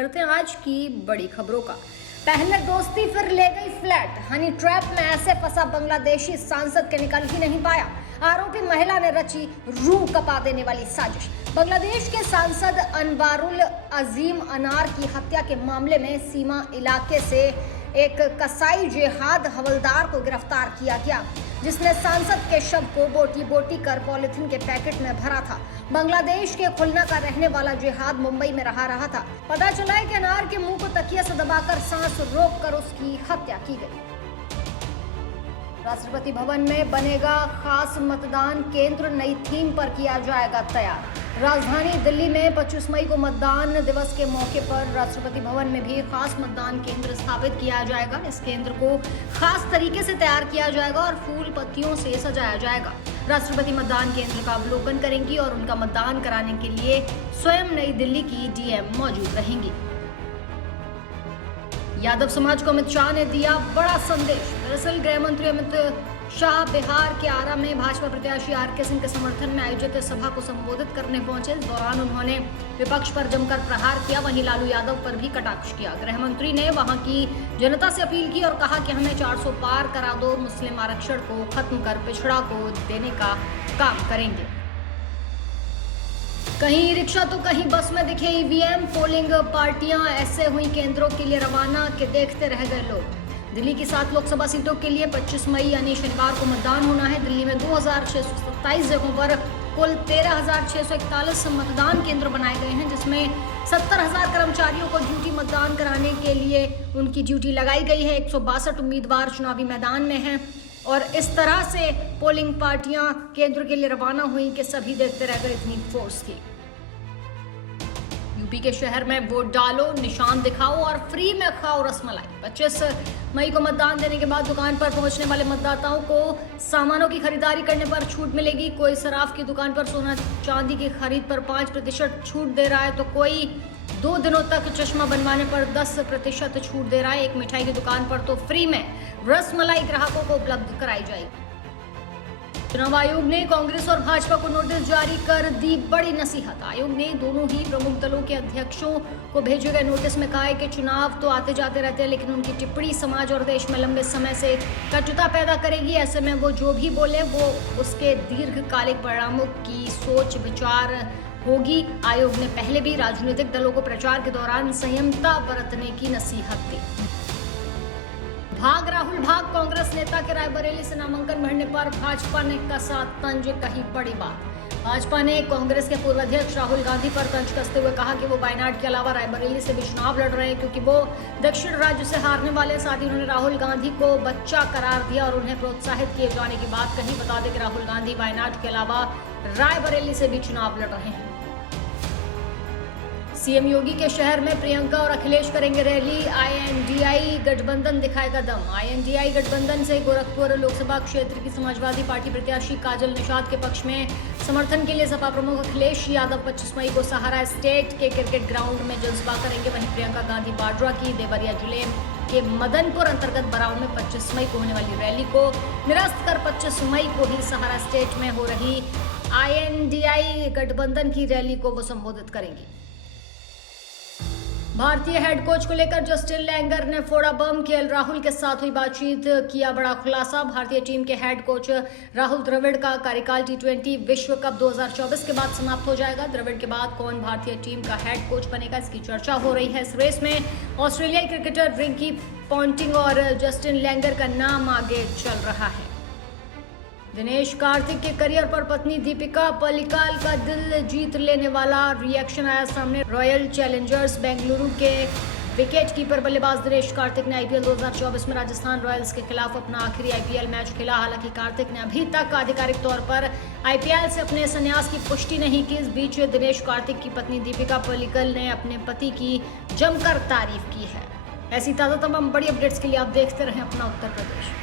करते हैं आज की बड़ी खबरों का। पहले दोस्ती फिर ले गई फ्लैट। हनी ट्रैप में ऐसे फंसा बांग्लादेशी सांसद के निकल ही नहीं पाया। आरोपी महिला ने रची रूह कपा देने वाली साजिश। बांग्लादेश के सांसद अनवारुल अजीम अनार की हत्या के मामले में सीमा इलाके से एक कसाई जिहाद हवलदार को गिरफ्तार किया गया, जिसने सांसद के शव को बोटी बोटी कर पॉलिथीन के पैकेट में भरा था। बांग्लादेश के खुलना का रहने वाला जिहाद मुंबई में रहा था। पता चला है कि अनार के मुंह को तकिया से दबाकर सांस रोककर उसकी हत्या की गई। राष्ट्रपति भवन में बनेगा खास मतदान केंद्र, नई थीम पर किया जाएगा तैयार। राजधानी दिल्ली में 25 मई को मतदान दिवस के मौके पर राष्ट्रपति भवन में भी खास मतदान केंद्र स्थापित किया जाएगा। इस केंद्र को खास तरीके से तैयार किया जाएगा और फूल पत्तियों से सजाया जाएगा। राष्ट्रपति मतदान केंद्र का अवलोकन करेंगी और उनका मतदान कराने के लिए स्वयं नई दिल्ली की डीएम मौजूद रहेंगी। यादव समाज को अमित शाह ने दिया बड़ा संदेश। दरअसल गृह मंत्री अमित शाह बिहार के आरा में भाजपा प्रत्याशी आर.के. सिंह के समर्थन में आयोजित सभा को संबोधित करने पहुंचे। इस दौरान उन्होंने विपक्ष पर जमकर प्रहार किया, वहीं लालू यादव पर भी कटाक्ष किया। गृह मंत्री ने वहां की जनता से अपील की और कहा कि हमें 400 पार करा दो, मुस्लिम आरक्षण को खत्म कर पिछड़ा को देने का काम करेंगे। कहीं रिक्शा तो कहीं बस में दिखे ईवीएम। पोलिंग पार्टियां ऐसे हुई केंद्रों के लिए रवाना कि देखते रह गए लोग। दिल्ली की 7 लोकसभा सीटों के लिए 25 मई यानी शनिवार को मतदान होना है। दिल्ली में 2627 जगहों पर कुल 13,641 मतदान केंद्र बनाए गए हैं, जिसमें 70,000 कर्मचारियों को ड्यूटी मतदान कराने के लिए उनकी ड्यूटी लगाई गई है। 162 उम्मीदवार चुनावी मैदान में हैं और इस तरह से पोलिंग पार्टियां केंद्र के लिए रवाना हुई कि सभी देखते रह गए, इतनी फोर्स थी। यूपी के शहर में वोट डालो, निशान दिखाओ और फ्री में खाओ रसमलाई। 25 मई को मतदान देने के बाद दुकान पर पहुंचने वाले मतदाताओं को सामानों की खरीदारी करने पर छूट मिलेगी। कोई सराफ की दुकान पर सोना चांदी की खरीद पर 5% छूट दे रहा है, तो कोई 2 दिनों तक चश्मा बनवाने पर 10% छूट दे रहा है। एक मिठाई की दुकान पर तो फ्री में रसमलाई ग्राहकों को उपलब्ध कराई जाएगी। चुनाव आयोग ने कांग्रेस और भाजपा को नोटिस जारी कर दी बड़ी नसीहत। आयोग ने दोनों ही प्रमुख दलों के अध्यक्षों को भेजे गए नोटिस में कहा है कि चुनाव तो आते जाते रहते हैं, लेकिन उनकी टिप्पणी समाज और देश में लंबे समय से कटुता पैदा करेगी। ऐसे में वो जो भी बोले वो उसके दीर्घकालिक परिणामों की सोच विचार होगी। आयोग ने पहले भी राजनीतिक दलों को प्रचार के दौरान संयमता बरतने की नसीहत दी। भाग राहुल भाग। कांग्रेस नेता के रायबरेली से नामांकन भरने पर भाजपा ने कसा तंज, कही बड़ी बात। भाजपा ने कांग्रेस के पूर्व अध्यक्ष राहुल गांधी पर तंज कसते हुए कहा कि वो वायनाड के अलावा रायबरेली से भी चुनाव लड़ रहे हैं, क्योंकि वो दक्षिण राज्य से हारने वाले। साथ ही उन्होंने राहुल गांधी को बच्चा करार दिया और उन्हें प्रोत्साहित किए जाने की बात कही। बता दें कि राहुल गांधी वायनाड के अलावा रायबरेली से भी चुनाव लड़ रहे हैं। सीएम योगी के शहर में प्रियंका और अखिलेश करेंगे रैली। आईएनडीआई गठबंधन दिखाएगा दम। आईएनडीआई गठबंधन से गोरखपुर लोकसभा क्षेत्र की समाजवादी पार्टी प्रत्याशी काजल निषाद के पक्ष में समर्थन के लिए सपा प्रमुख अखिलेश यादव 25 मई को सहारा स्टेट के क्रिकेट ग्राउंड में जनसभा करेंगे। वहीं प्रियंका गांधी वाड्रा की देवरिया जिले के मदनपुर अंतर्गत बराव में 25 मई को होने वाली रैली को निरस्त कर 25 मई को ही सहारा स्टेट में हो रही आईएनडीआई गठबंधन की रैली को वो संबोधित करेंगी। भारतीय हेड कोच को लेकर जस्टिन लैंगर ने फोड़ा बम। केएल राहुल के साथ हुई बातचीत, किया बड़ा खुलासा। भारतीय टीम के हेड कोच राहुल द्रविड़ का कार्यकाल T20 विश्व कप 2024 के बाद समाप्त हो जाएगा। द्रविड़ के बाद कौन भारतीय टीम का हेड कोच बनेगा, इसकी चर्चा हो रही है। इस रेस में ऑस्ट्रेलियाई क्रिकेटर रिंकी पॉन्टिंग और जस्टिन लैंगर का नाम आगे चल रहा है। दिनेश कार्तिक के करियर पर पत्नी दीपिका पल्लिकाल का दिल जीत लेने वाला रिएक्शन आया सामने। रॉयल चैलेंजर्स बेंगलुरु के विकेट कीपर बल्लेबाज दिनेश कार्तिक ने आईपीएल 2024 में राजस्थान रॉयल्स के खिलाफ अपना आखिरी आईपीएल मैच खेला। हालांकि कार्तिक ने अभी तक आधिकारिक तौर पर आईपीएल से अपने संन्यास की पुष्टि नहीं की। इस बीच दिनेश कार्तिक की पत्नी दीपिका पल्लिकल ने अपने पति की जमकर तारीफ की है। ऐसी ताज़ा तमाम बड़ी अपडेट्स के लिए आप देखते रहें अपना उत्तर प्रदेश।